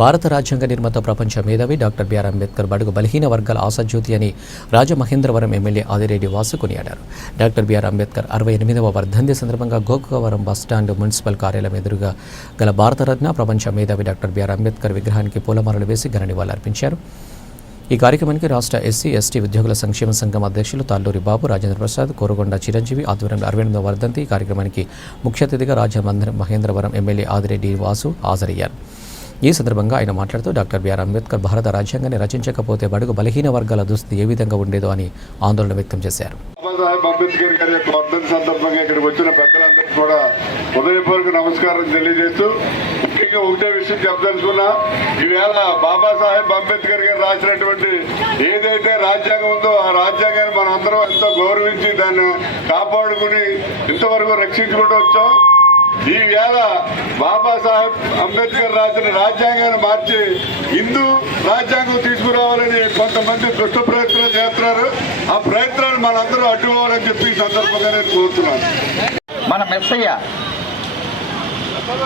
భారత రాజ్యాంగ నిర్మాత ప్రపంచ మేధావి డాక్టర్ బిఆర్ అంబేద్కర్ బడుగు బలహీన వర్గాల ఆశాజ్యోతి అని రాజమహేంద్రవరం ఎమ్మెల్యే ఆదిరెడ్డి వాసు కొనియాడారు. డాక్టర్ బిఆర్ అంబేద్కర్ అరవై ఎనిమిదవ వర్ధంతి సందర్భంగా గోకవరం బస్టాండ్ మున్సిపల్ కార్యాలయం ఎదురుగా గల భారతరత్న ప్రపంచ మేధావి డాక్టర్ బిఆర్ అంబేద్కర్ విగ్రహానికి పూలమాలలు వేసి ఘన నివాళులర్పించారు ఈ కార్యక్రమానికి రాష్ట్ర ఎస్సీ ఎస్టీ ఉద్యోగుల సంక్షేమ సంఘం అధ్యక్షులు తాళ్ళూరి బాబు రాజేంద్ర ప్రసాద్ కోరగొండ చిరంజీవి ఆధ్వర్యంలో అరవిందవ వర్ధంతి ఈ కార్యక్రమానికి ముఖ్య అతిథిగా రాజమండ్రి మహేంద్రవరం ఎమ్మెల్యే ఆదిరెడ్డి వాసు హాజరయ్యారు. ఈ సందర్భంగా ఆయన మాట్లాడుతూ డాక్టర్ బిఆర్ అంబేద్కర్ భారత రాజ్యాంగాన్ని రచించకపోతే బడుగు బలహీన వర్గాల దుస్థితి ఏ విధంగా ఉండేదో అని ఆందోళన వ్యక్తం చేశారు. అంబేద్కర్ గారి యొక్క సందర్భంగా ఇక్కడికి వచ్చిన పెద్దలందరికీ కూడా హృదయపూర్వక నమస్కారం తెలియజేస్తూ ముఖ్యంగా ఒకటే విషయం చెప్పదలుచుకున్నా ఈవేళ బాబాసాహెబ్ అంబేద్కర్ గారు రాసినటువంటి ఏదైతే రాజ్యాంగం ఉందో ఆ రాజ్యాంగాన్ని మనం అందరం ఎంతో గౌరవించి దాన్ని కాపాడుకుని ఇంతవరకు రక్షించుకుంటూ వచ్చాం. ఈ వేళ బాబాసాహెబ్ అంబేద్కర్ రాసిన రాజ్యాంగాన్ని మార్చి హిందూ రాజ్యాంగం తీసుకురావాలని కొంతమంది దుష్ట ప్రయత్నాలు చేస్తున్నారు. ఆ ప్రయత్నాన్ని మనందరూ అడ్డుకోవాలని చెప్పి ఈ సందర్భంగా నేను కోరుతున్నాను. మన మెస్సయ్య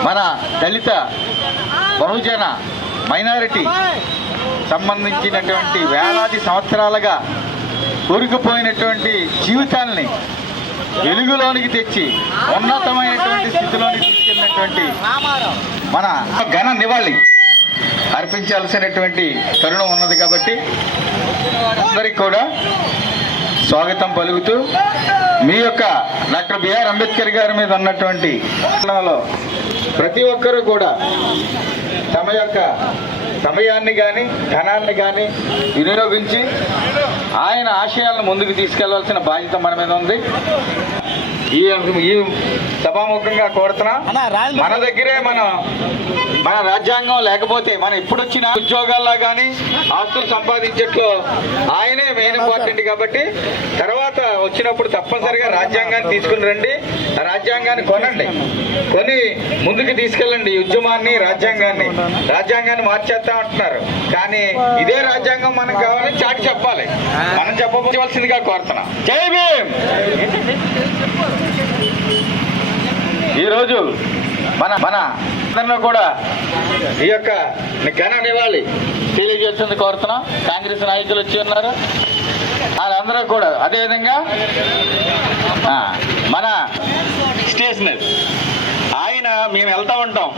మన దళిత బహుజన మైనారిటీ సంబంధించినటువంటి వేలాది సంవత్సరాలుగా కోరికపోయినటువంటి జీవితాల్ని వెలుగులోనికి తెచ్చి ఉన్నతమైనటువంటి స్థితిలోనికి తీసుకెళ్ళినటువంటి మన ఘన నివాళి అర్పించాల్సినటువంటి తరుణం ఉన్నది కాబట్టి అందరికి కూడా స్వాగతం పలుకుతూ మీ యొక్క డాక్టర్ బిఆర్ అంబేద్కర్ గారి మీద ఉన్నటువంటి ప్రతి ఒక్కరూ కూడా తమ యొక్క సమయాన్ని కానీ ధనాన్ని కానీ వినియోగించి ఆయన ఆశయాలను ముందుకు తీసుకెళ్ళాల్సిన బాధ్యత మన మీద ఉంది. ఈ ఈ సభాముఖంగా కోరుతున్నా మన దగ్గరే మనం మన రాజ్యాంగం లేకపోతే మనం ఇప్పుడు వచ్చిన ఉద్యోగాల్లో కానీ ఆస్తులు సంపాదించట్లో ఆయనే మెయిన్ ఇంపార్టెంట్ కాబట్టి తర్వాత వచ్చినప్పుడు తప్పనిసరిగా రాజ్యాంగాన్ని తీసుకుని రండి రాజ్యాంగాన్ని కొనండి. కొని ముందుకు తీసుకెళ్ళండి ఉద్యమాన్ని రాజ్యాంగాన్ని. రాజ్యాంగాన్ని మార్చేస్తా అంటున్నారు. కానీ ఇదే రాజ్యాంగం మనకు కావాలని చాటి చెప్పాలి. మనం చెప్పవలసిందిగా కోరుతున్నాం. జై భీమ్! ఈరోజు మన మన అందరిలో కూడా ఈ యొక్క ఘన నివాళి తెలియజేస్తుంది కోరుతున్నాం. కాంగ్రెస్ నాయకులు వచ్చి ఉన్నారు. వాళ్ళందరూ కూడా అదేవిధంగా మన స్టేషనర్. ఆయన మేము వెళ్తా ఉంటాం.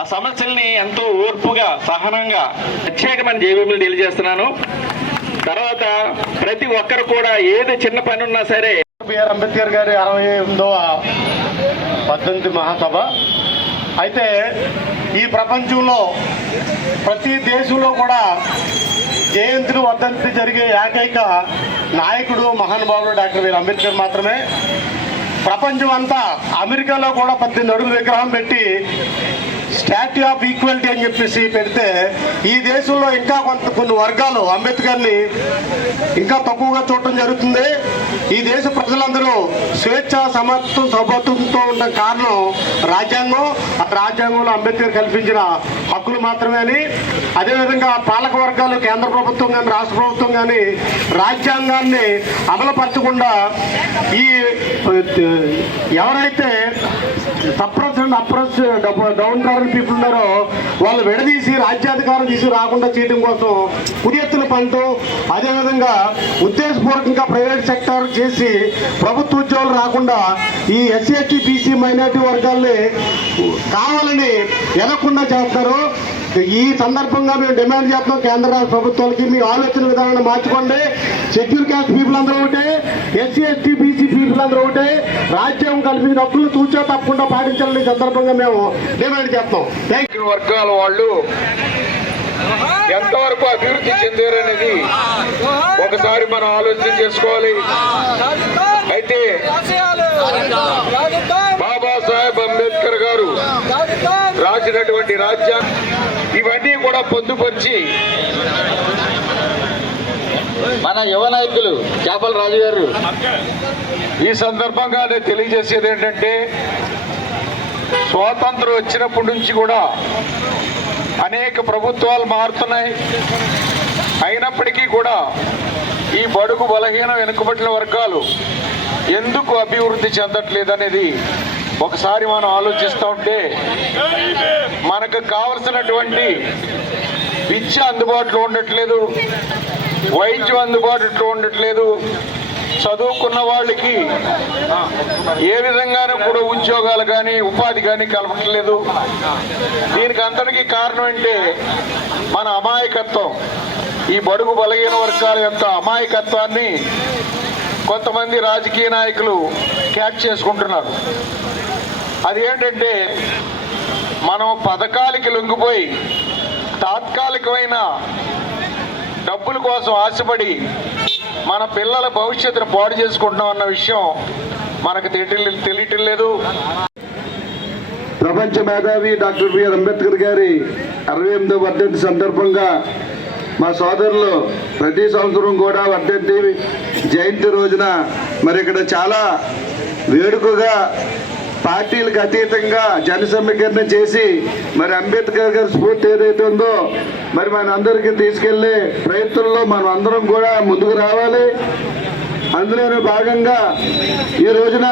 ఆ సమస్యల్ని ఎంతో ఓర్పుగా సహనంగా ప్రత్యేకమైన జేబీలు తెలియజేస్తున్నాను. తర్వాత ప్రతి ఒక్కరు కూడా ఏది చిన్న పని ఉన్నా సరే బిఆర్ అంబేద్కర్ గారి అరవై ఎనిమిదవ పద్దెనిమిది మహాసభ. అయితే ఈ ప్రపంచంలో ప్రతి దేశంలో కూడా జయంతిని వర్ధంతి జరిగే ఏకైక నాయకుడు మహానుభావుడు డాక్టర్ బిఆర్ అంబేద్కర్ మాత్రమే. ప్రపంచం అంతా అమెరికాలో కూడా పద్దెనిమిది అడుగుల విగ్రహం పెట్టి స్టాట్యూ ఆఫ్ ఈక్వాలిటీ అని చెప్పేసి పెడితే ఈ దేశంలో ఇంకా కొంత కొన్ని వర్గాలు అంబేద్కర్ని ఇంకా తక్కువగా చూడటం జరుగుతుంది. ఈ దేశ ప్రజలందరూ స్వేచ్ఛ సమత్వం సౌభత్వంతో ఉన్న కారణం రాజ్యాంగం ఆ రాజ్యాంగంలో అంబేద్కర్ కల్పించిన హక్కులు మాత్రమే అని. అదేవిధంగా పాలక వర్గాలు కేంద్ర ప్రభుత్వం కానీ రాష్ట్ర ప్రభుత్వం కానీ రాజ్యాంగాన్ని అమలుపరచకుండా ఈ ఎవరైతే suppress and oppress downtrodden people ఉన్నారో వాళ్ళు విడదీసి రాజ్యాధికారం తీసి రాకుండా చేయడం కోసం ఉరియత్తులు పంటం అదేవిధంగా ఉద్దేశపూర్వకంగా ప్రైవేట్ సెక్టర్ చేసి ప్రభుత్వ ఉద్యోగులు రాకుండా ఈ ఎస్సీ ఎస్టీ బీసీ మైనార్టీ వర్గాల్ని కావాలని ఎనకుండా చేస్తారు ఈ సందర్భంగా మేము డిమాండ్ చేస్తున్నాం కేంద్ర రాష్ట్ర ప్రభుత్వాలకి. మీ ఆలోచన విధానాన్ని మార్చుకోండి. షెడ్యూల్ క్యాస్ట్ పీపుల్ అందరూ ఒకటే ఎస్సీ ఎస్టీ బీసీ పీపుల్ అందరూ ఒకటే. రాజ్యాంగం కలిపి హక్కులు తూచా తప్పకుండా పాటించాలని సందర్భంగా మేము డిమాండ్ చేస్తాం థ్యాంక్ వర్గాల వాళ్ళు ఎంతవరకు అభివృద్ధి చెందారనేది ఒకసారి మనం ఆలోచన చేసుకోవాలి. అయితే బాబాసాహెబ్ అంబేద్కర్ గారు రాసినటువంటి రాజ్యాంగం ఇవన్నీ కూడా పొందుపరిచి మన యువ నాయకులు చేపల రాజు గారు ఈ సందర్భంగా నేను తెలియజేసేది ఏంటంటే స్వాతంత్రం వచ్చినప్పటి నుంచి కూడా అనేక ప్రభుత్వాలు మారుతున్నాయి. అయినప్పటికీ కూడా ఈ బడుగు బలహీన వెనుకబడిన వర్గాలు ఎందుకు అభివృద్ధి చెందట్లేదు అనేది ఒకసారి మనం ఆలోచిస్తూ ఉంటే మనకు కావలసినటువంటి విద్య అందుబాటులో ఉండట్లేదు వైద్యం అందుబాటులో ఉండట్లేదు. చదువుకున్న వాళ్ళకి ఏ విధంగానూ కూడా ఉద్యోగాలు కానీ ఉపాధి కానీ కలపట్లేదు. దీనికి అందరికీ కారణం అంటే మన అమాయకత్వం. ఈ బడుగు బలహీన వర్గాల యొక్క అమాయకత్వాన్ని కొంతమంది రాజకీయ నాయకులు క్యాచ్ చేసుకుంటున్నారు. అది ఏంటంటే మనం పథకాలకి లొంగిపోయి తాత్కాలికమైన డబ్బుల కోసం ఆశపడి మన పిల్లల భవిష్యత్తును పాడు చేసుకుంటున్నాం అన్న విషయం మనకు తెలియటం లేదు. ప్రపంచ మేధావి డాక్టర్ బిఆర్ అంబేద్కర్ గారి అరవై ఎనిమిదో వర్ధంతి సందర్భంగా మా సోదరులు ప్రతి సంవత్సరం కూడా వర్ధంతి జయంతి రోజున మరి ఇక్కడ చాలా వేడుకగా పార్టీలకు అతీతంగా జనసమీకరణ చేసి మరి అంబేద్కర్ గారి స్ఫూర్తి ఏదైతే ఉందో మరి మన అందరికీ తీసుకెళ్ళే ప్రయత్నంలో మనం అందరం కూడా ముందుకు రావాలి. అందులోనే భాగంగా ఈ రోజున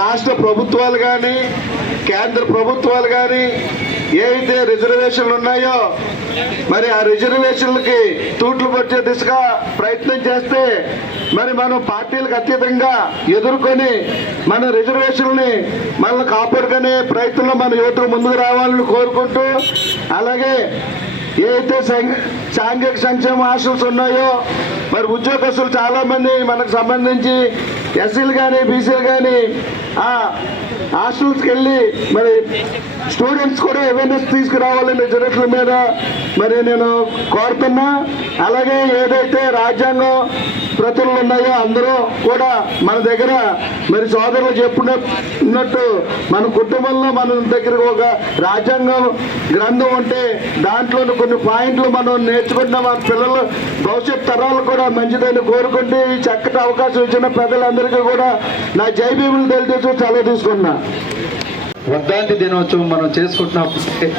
రాష్ట్ర ప్రభుత్వాలు కానీ కేంద్ర ప్రభుత్వాలు కానీ ఏవైతే రిజర్వేషన్లు ఉన్నాయో మరి ఆ రిజర్వేషన్లకి తూట్లు పట్టే దిశగా ప్రయత్నం చేస్తే మరి మనం పార్టీలకు అతీతంగా ఎదుర్కొని మన రిజర్వేషన్ని మనల్ని కాపాడుకునే ప్రయత్నంలో మన యువతలు ముందుకు రావాలని కోరుకుంటూ అలాగే ఏదైతే సాంఘిక సంక్షేమ హాస్టల్స్ ఉన్నాయో మరి ఉద్యోగస్తులు చాలా మంది మనకు సంబంధించి ఎస్సీలు కానీ బీసీలు కానీ ఆ హాస్టల్స్కి వెళ్ళి మరి స్టూడెంట్స్ కూడా అవేర్నెస్ తీసుకురావాలనే జరుగుతుల మీద. మరి నేను కోరుతున్నా. అలాగే ఏదైతే రాజ్యాంగం ప్రతులు ఉన్నాయో అందరూ కూడా మన దగ్గర మరి సోదరులు చెప్పినట్టు మన కుటుంబంలో మన దగ్గర ఒక రాజ్యాంగం గ్రంథం ఉంటే దాంట్లో కొన్ని పాయింట్లు మనం నేర్చుకుంటున్నాం. మన పిల్లలు భవిష్యత్ తరాలు కూడా మంచిదని కోరుకుంటూ ఈ చక్కటి అవకాశం ఇచ్చిన పెద్దలందరికీ కూడా నా జైబీబులు భీములు తెలియజేస్తూ చాలా తీసుకున్నా వర్ధాంతి దినోత్సవం మనం చేసుకుంటున్నప్పుడు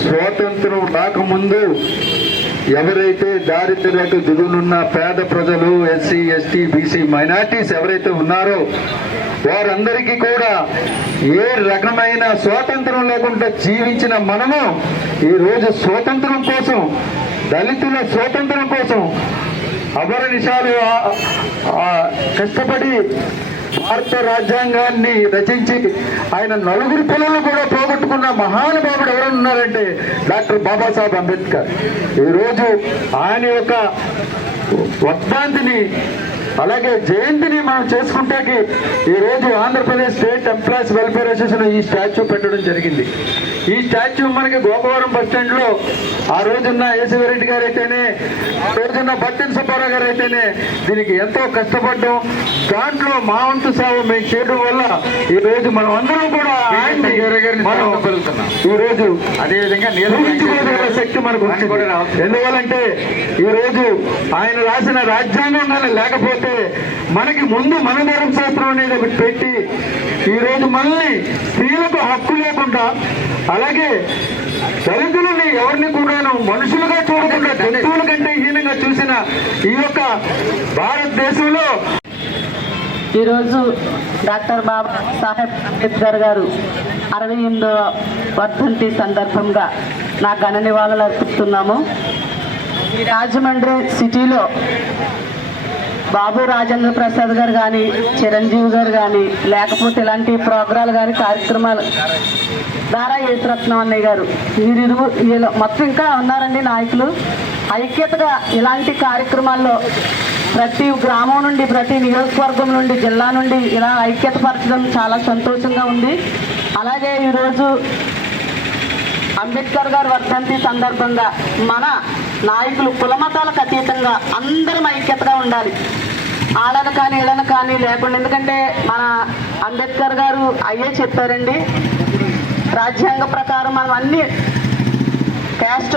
స్వాతంత్రం రాకముందు ఎవరైతే దారిద్ర్యకు దిగునున్న పేద ప్రజలు ఎస్సీ ఎస్టీ బీసీ మైనార్టీస్ ఎవరైతే ఉన్నారో వారందరికీ కూడా ఏ రకమైన స్వాతంత్రం లేకుండా జీవించిన మనము ఈరోజు స్వాతంత్రం కోసం దళితుల స్వాతంత్రం కోసం అపరనిషాలు కష్టపడి భారత రాజ్యాంగాన్ని రచించి ఆయన నలుగురు పిల్లలు కూడా పోగొట్టుకున్న మహానుభావుడు ఎవరైనా ఉన్నారంటే డాక్టర్ బాబాసాహెబ్ అంబేద్కర్. ఈరోజు ఆయన యొక్క వర్ధాంతిని అలాగే జయంతిని మనం చేసుకుంటాకి ఈరోజు Andhra Pradesh state employees welfare association ఈ స్టాచ్యూ పెట్టడం జరిగింది. ఈ స్టాచ్యూ మనకి గోపవరం బస్ స్టాండ్లో ఆ రోజున్న యేసవిరెడ్డి గారు అయితేనే రోజున్న బత్తిన సుబ్బారావు గారు అయితేనే దీనికి ఎంతో కష్టపడ్డాం. దాంట్లో మా వంతు సేవ మేము చేయడం వల్ల ఈ రోజు మనం అందరం కూడా ఈ రోజు అదే విధంగా శక్తి మనకు ఎందువల్లంటే ఈ రోజు ఆయన రాసిన రాజ్యాంగం లేకపోతే మనకి ముందు మన ధర్మశాస్త్రం అనేది ఒకటి పెట్టి ఈ రోజు మనల్ని స్త్రీలకు హక్కు లేకుండా అలాగే దళితులని ఎవరిని కూడాను మనుషులుగా చూడకుండా జంతువుల కంటే హీనంగా చూసిన ఈ యొక్క భారతదేశంలో ఈరోజు డాక్టర్ బాబా సాహెబ్ అంబేద్కర్ గారు అరవై ఎనిమిదవ వర్ధంతి సందర్భంగా నా ఘన నివాళులు అర్పిస్తున్నాము. ఈ రాజమండ్రి సిటీలో బాబు రాజేంద్ర ప్రసాద్ గారు కానీ చిరంజీవి గారు కానీ లేకపోతే ఇలాంటి ప్రోగ్రాలు కానీ కార్యక్రమాలు దారా యేసురత్నం అన్నయ్య గారు వీరిరు వీళ్ళు మొత్తం ఇంకా ఉన్నారండి నాయకులు. ఐక్యతగా ఇలాంటి కార్యక్రమాల్లో ప్రతి గ్రామం నుండి ప్రతి నియోజకవర్గం నుండి జిల్లా నుండి ఇలా ఐక్యత పరచడం చాలా సంతోషంగా ఉంది. అలాగే ఈరోజు అంబేద్కర్ గారి వర్ధంతి సందర్భంగా మన నాయకులు కులమతాలకు అతీతంగా అందరం ఐక్యతగా ఉండాలి. ఆలను కానీ ఇళ్ళను కానీ లేకుండా ఎందుకంటే మన అంబేద్కర్ గారు అయ్యే చెప్పారండి. రాజ్యాంగ ప్రకారం మనం అన్ని క్యాస్ట్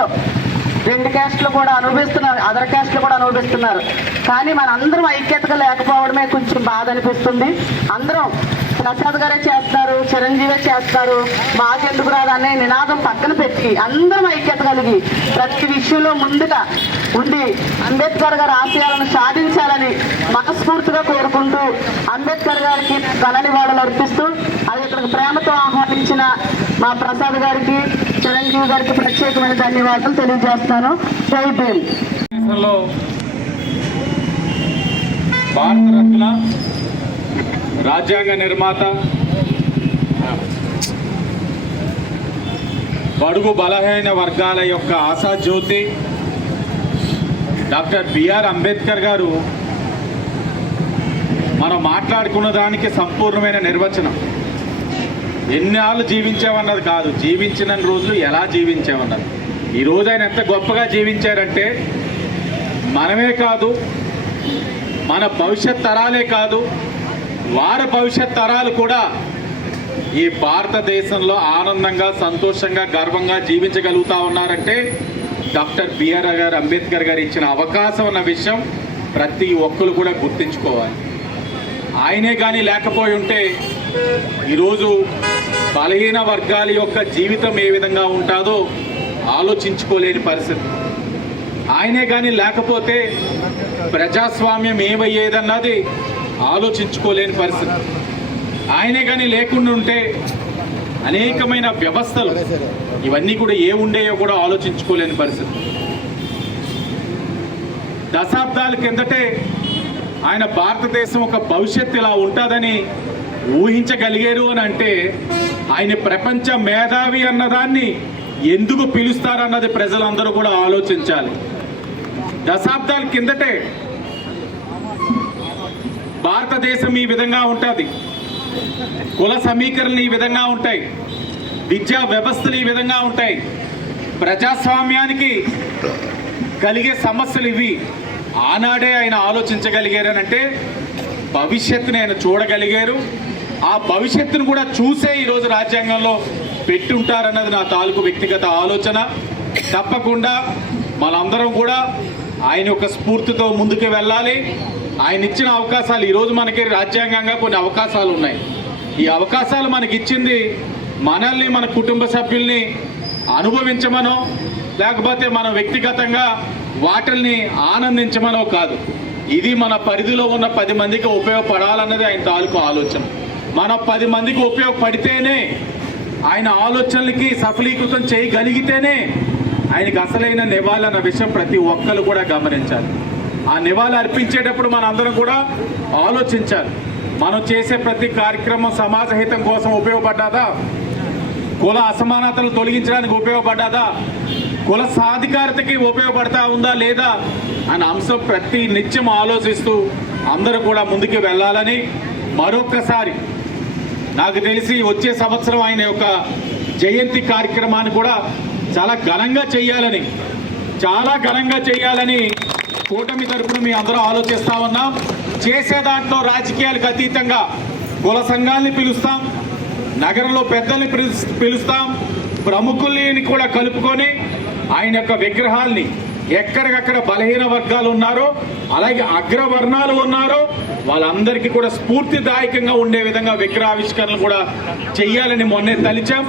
రెండు క్యాస్ట్లు కూడా అనుభవిస్తున్నారు అదర్ క్యాస్ట్లు కూడా అనుభవిస్తున్నారు. కానీ మన అందరం ఐక్యతగా లేకపోవడమే కొంచెం బాధ అనిపిస్తుంది. అందరం ప్రసాద్ గారే చేస్తారు చిరంజీవి చేస్తారు. మాకెందుకు రాదు అనే నినాదం పక్కన పెట్టి అందరం ఐక్యత కలిగి ప్రతి విషయంలో ముందుగా ఉండి అంబేద్కర్ గారి ఆశయాలను సాధించాలని మనస్ఫూర్తిగా కోరుకుంటూ అంబేద్కర్ గారికి ఘన నివాళులు అర్పిస్తూ అది ఇక్కడికి ప్రేమతో ఆహ్వానించిన మా ప్రసాద్ గారికి చిరంజీవి గారికి ప్రత్యేకమైన ధన్యవాదాలు తెలియజేస్తాను. జై భీమ్. భారతరత్న రాజ్యాంగ నిర్మాత. బడుగు బలహీన వర్గాల యొక్క ఆశాజ్యోతి డాక్టర్ బిఆర్ అంబేద్కర్ గారు మనం మాట్లాడుకున్న దానికి సంపూర్ణమైన నిర్వచనం. ఎన్నాళ్ళు జీవించామన్నది కాదు. జీవించిన రోజులు ఎలా జీవించామన్నది. ఈ రోజు ఆయన ఎంత గొప్పగా జీవించారంటే మనమే కాదు మన భవిష్యత్ తరాలే కాదు వారి భవిష్యత్ తరాలు కూడా ఈ భారతదేశంలో ఆనందంగా సంతోషంగా గర్వంగా జీవించగలుగుతా ఉన్నారంటే డాక్టర్ బిఆర్ గారు అంబేద్కర్ గారు ఇచ్చిన అవకాశం అన్న విషయం ప్రతి ఒక్కరు కూడా గుర్తించుకోవాలి. ఆయనే కానీ లేకపోయి ఉంటే ఈరోజు బలహీన వర్గాల యొక్క జీవితం ఏ విధంగా ఉంటుందో ఆలోచించుకోలేని పరిస్థితి. ఆయనే కానీ లేకపోతే ప్రజాస్వామ్యం ఏమయ్యేదన్నది ఆలోచించుకోలేని పరిస్థితి. ఆయనే కానీ లేకుండా ఉంటే అనేకమైన వ్యవస్థలు ఇవన్నీ కూడా ఏ ఉండేయో కూడా ఆలోచించుకోలేని పరిస్థితి. దశాబ్దాల కిందటే ఆయన భారతదేశం ఒక భవిష్యత్తు ఇలా ఉంటుందని ఊహించగలిగారు అని అంటే ఆయన ప్రపంచ మేధావి అన్నదాన్ని ఎందుకు పిలుస్తారన్నది ప్రజలందరూ కూడా ఆలోచించాలి. దశాబ్దాల కిందటే భారతదేశం ఈ విధంగా ఉంటుంది. కుల సమీకరణలు ఈ విధంగా ఉంటాయి. విద్యా వ్యవస్థలు ఈ విధంగా ఉంటాయి. ప్రజాస్వామ్యానికి కలిగే సమస్యలు ఇవి. ఆనాడే ఆయన ఆలోచించగలిగారనంటే భవిష్యత్తుని ఆయన చూడగలిగారు. ఆ భవిష్యత్తును కూడా చూసే ఈరోజు రాజ్యాంగంలో పెట్టుంటారన్నది నా తాలూకు వ్యక్తిగత ఆలోచన. తప్పకుండా మనందరం కూడా ఆయన యొక్క స్ఫూర్తితో ముందుకు వెళ్ళాలి. ఆయన ఇచ్చిన అవకాశాలు ఈరోజు మనకి రాజ్యాంగంగా కొన్ని అవకాశాలు ఉన్నాయి. ఈ అవకాశాలు మనకి ఇచ్చింది మనల్ని మన కుటుంబ సభ్యుల్ని అనుభవించమనో లేకపోతే మనం వ్యక్తిగతంగా వాటిల్ని ఆనందించమనో కాదు. ఇది మన పరిధిలో ఉన్న పది మందికి ఉపయోగపడాలన్నది ఆయన తాలూకు ఆలోచన. మన పది మందికి ఉపయోగపడితేనే ఆయన ఆలోచనలకి సఫలీకృతం చేయగలిగితేనే ఆయనకి అసలైన నివాళి అన్న విషయం ప్రతి ఒక్కరు కూడా గమనించాలి. ఆ నివాళి అర్పించేటప్పుడు మన అందరం కూడా ఆలోచించాలి. మనం చేసే ప్రతి కార్యక్రమం సమాజ హితం కోసం ఉపయోగపడ్డాదా? కుల అసమానతలు తొలగించడానికి ఉపయోగపడ్డాదా? కుల సాధికారతకి ఉపయోగపడతా ఉందా లేదా? అనే అంశం ప్రతి నిత్యం ఆలోచిస్తూ అందరూ కూడా ముందుకు వెళ్ళాలని మరొక్కసారి నాకు తెలిసి వచ్చే సంవత్సరం ఆయన యొక్క జయంతి కార్యక్రమాన్ని కూడా చాలా ఘనంగా చేయాలని చాలా ఘనంగా చేయాలని కూటమి తరపున మీ అందరూ ఆలోచిస్తా ఉన్నాం. చేసే దాంట్లో రాజకీయాలకు అతీతంగా కుల సంఘాలని పిలుస్తాం. నగరంలో పెద్దల్ని పిలుస్తాం. ప్రముఖుల్ని కూడా కలుపుకొని ఆయన యొక్క విగ్రహాల్ని ఎక్కడికక్కడ బలహీన వర్గాలు ఉన్నారో అలాగే అగ్రవర్ణాలు ఉన్నారో వాళ్ళందరికీ కూడా స్ఫూర్తిదాయకంగా ఉండే విధంగా విగ్రహావిష్కరణలు కూడా చెయ్యాలని మొన్నే తలిచాం.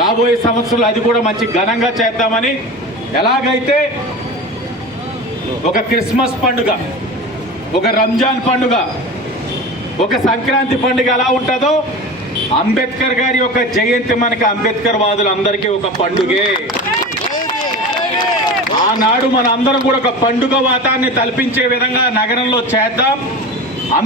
రాబోయే సంవత్సరంలో అది కూడా మంచి ఘనంగా చేద్దామని. ఎలాగైతే ఒక క్రిస్మస్ పండుగ ఒక రంజాన్ పండుగ ఒక సంక్రాంతి పండుగ ఎలా ఉంటుందో అంబేద్కర్ గారి యొక్క జయంతి మనకి అంబేద్కర్ వాదులందరికీ ఒక పండుగే. ఆనాడు మన అందరం కూడా ఒక పండుగ వాతాన్ని తలపించే విధంగా నగరంలో చేద్దాం.